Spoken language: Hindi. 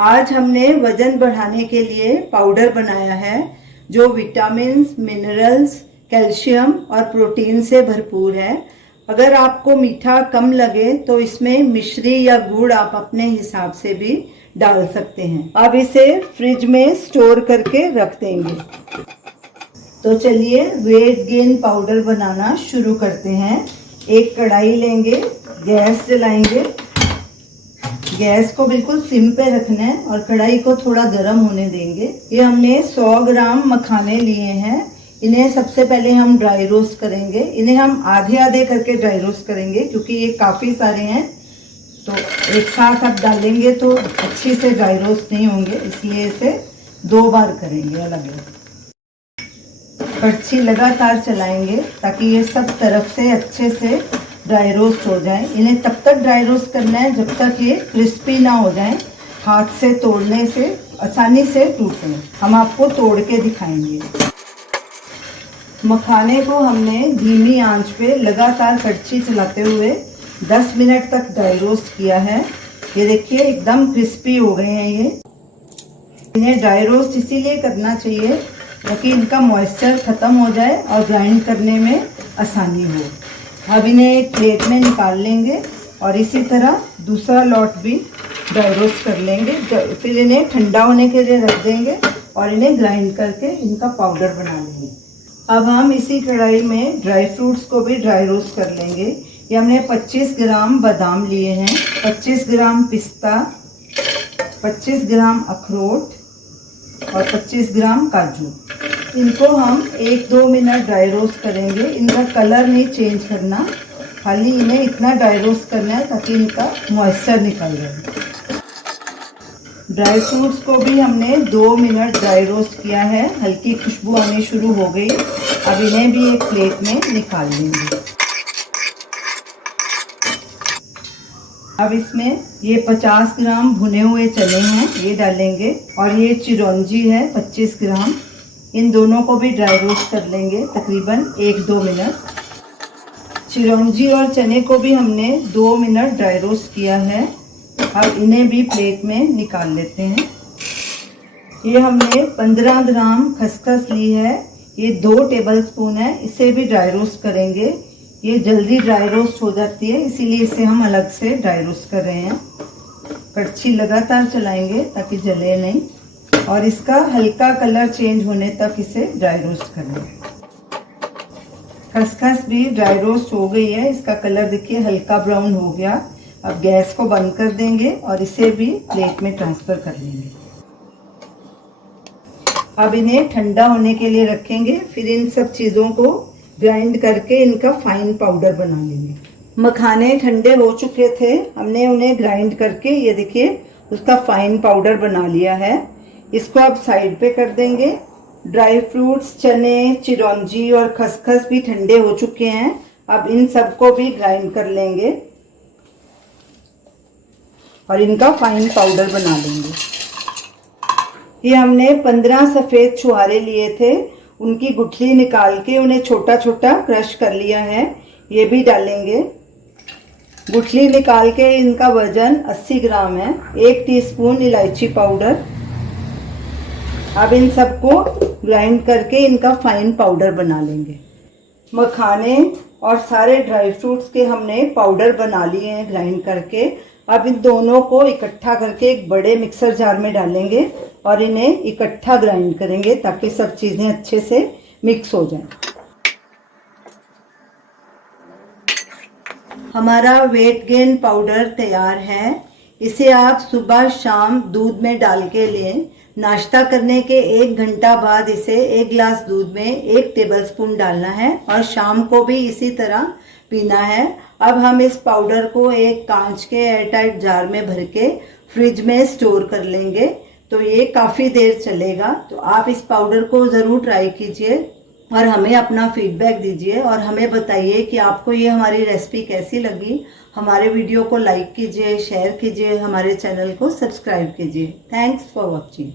आज हमने वजन बढ़ाने के लिए पाउडर बनाया है जो विटामिन्स, मिनरल्स, कैल्शियम और प्रोटीन से भरपूर है। अगर आपको मीठा कम लगे तो इसमें मिश्री या गुड़ आप अपने हिसाब से भी डाल सकते हैं। अब इसे फ्रिज में स्टोर करके रख देंगे। तो चलिए वेट गेन पाउडर बनाना शुरू करते हैं। एक कढ़ाई लेंगे, गैस जलाएंगे। गैस को बिल्कुल सिम पे रखना है और कढ़ाई को थोड़ा गर्म होने देंगे। ये हमने 100 ग्राम मखाने लिए हैं। इन्हें सबसे पहले हम ड्राई रोस्ट करेंगे। इन्हें हम आधे आधे करके ड्राई रोस्ट करेंगे क्योंकि ये काफ़ी सारे हैं, तो एक साथ आप डालेंगे तो अच्छी से ड्राई रोस्ट नहीं होंगे, इसलिए इसे 2 बार करेंगे अलग अलग। कड़छी लगातार चलाएंगे ताकि ये सब तरफ से अच्छे से ड्राई रोस्ट हो जाए। इन्हें तब तक ड्राई रोस्ट करना है जब तक ये क्रिस्पी ना हो जाए, हाथ से तोड़ने से आसानी से टूटे। हम आपको तोड़ के दिखाएंगे। मखाने को हमने धीमी आंच पे लगातार कड़छी चलाते हुए 10 मिनट तक ड्राई रोस्ट किया है। ये देखिए एकदम क्रिस्पी हो गए हैं ये। इन्हें ड्राई रोस्ट इसीलिए करना चाहिए ताकि इनका मॉइस्चर ख़त्म हो जाए और ग्राइंड करने में आसानी हो। अब इन्हें एक प्लेट में निकाल लेंगे और इसी तरह दूसरा लॉट भी ड्राई रोस्ट कर लेंगे। फिर इन्हें ठंडा होने के लिए रख देंगे और इन्हें ग्राइंड करके इनका पाउडर बना लेंगे। अब हम इसी कढ़ाई में ड्राई फ्रूट्स को भी ड्राई रोस्ट कर लेंगे। ये हमने 25 ग्राम बादाम लिए हैं, 25 ग्राम पिस्ता, 25 ग्राम अखरोट और 25 ग्राम काजू। इनको हम 1-2 मिनट ड्राई रोस्ट करेंगे। इनका कलर नहीं चेंज करना, खाली इन्हें इतना ड्राई रोस्ट करना है ताकि इनका मॉइस्चर निकल जाए। ड्राई फ्रूट्स को भी हमने 2 मिनट ड्राई रोस्ट किया है। हल्की खुशबू आनी शुरू हो गई। अब इन्हें भी एक प्लेट में निकाल लेंगे। अब इसमें ये 50 ग्राम भुने हुए चने हैं, ये डालेंगे और ये चिरौंजी है 25 ग्राम। इन दोनों को भी ड्राई रोस्ट कर लेंगे तकरीबन 1-2 मिनट। चिरौंजी और चने को भी हमने 2 मिनट ड्राई रोस्ट किया है। अब इन्हें भी प्लेट में निकाल लेते हैं। ये हमने 15 ग्राम खसखस ली है, ये 2 टेबलस्पून है। इसे भी ड्राई रोस्ट करेंगे। ये जल्दी ड्राई रोस्ट हो जाती है, इसीलिए इसे हम अलग से ड्राई रोस्ट कर रहे हैं। कड़छी लगातार चलाएंगे ताकि जले नहीं और इसका हल्का कलर चेंज होने तक इसे ड्राई रोस्ट करना है। खसखस भी ड्राई रोस्ट हो गई है, इसका कलर देखिए हल्का ब्राउन हो गया। अब गैस को बंद कर देंगे और इसे भी प्लेट में ट्रांसफर कर लेंगे। अब इन्हें ठंडा होने के लिए रखेंगे, फिर इन सब चीज़ों को ग्राइंड करके इनका फाइन पाउडर बना लेंगे। मखाने ठंडे हो चुके थे, हमने उन्हें ग्राइंड करके ये देखिए उसका फाइन पाउडर बना लिया है। इसको अब साइड पे कर देंगे। ड्राई फ्रूट्स, चने, चिरौंजी और खसखस भी ठंडे हो चुके हैं। अब इन सबको भी ग्राइंड कर लेंगे और इनका फाइन पाउडर बना लेंगे। ये हमने 15 सफ़ेद छुहारे लिए थे, उनकी गुठली निकाल के उन्हें छोटा छोटा क्रश कर लिया है, ये भी डालेंगे। गुठली निकाल के इनका वजन 80 ग्राम है। 1 टीस्पून इलायची पाउडर। अब इन सबको ग्राइंड करके इनका फाइन पाउडर बना लेंगे। मखाने और सारे ड्राई फ्रूट्स के हमने पाउडर बना लिए हैं ग्राइंड करके। अब इन दोनों को इकट्ठा करके एक बड़े मिक्सर जार में डालेंगे और इन्हें इकट्ठा ग्राइंड करेंगे ताकि सब चीज़ें अच्छे से मिक्स हो जाएं। हमारा वेट गेन पाउडर तैयार है। इसे आप सुबह शाम दूध में डाल के लें। नाश्ता करने के 1 घंटा बाद इसे 1 गिलास दूध में 1 टेबलस्पून डालना है और शाम को भी इसी तरह पीना है। अब हम इस पाउडर को एक कांच के एयरटाइट जार में भर के फ्रिज में स्टोर कर लेंगे, तो ये काफ़ी देर चलेगा। तो आप इस पाउडर को ज़रूर ट्राई कीजिए और हमें अपना फीडबैक दीजिए और हमें बताइए कि आपको ये हमारी रेसिपी कैसी लगी। हमारे वीडियो को लाइक कीजिए, शेयर कीजिए, हमारे चैनल को सब्सक्राइब कीजिए। Thanks for watching.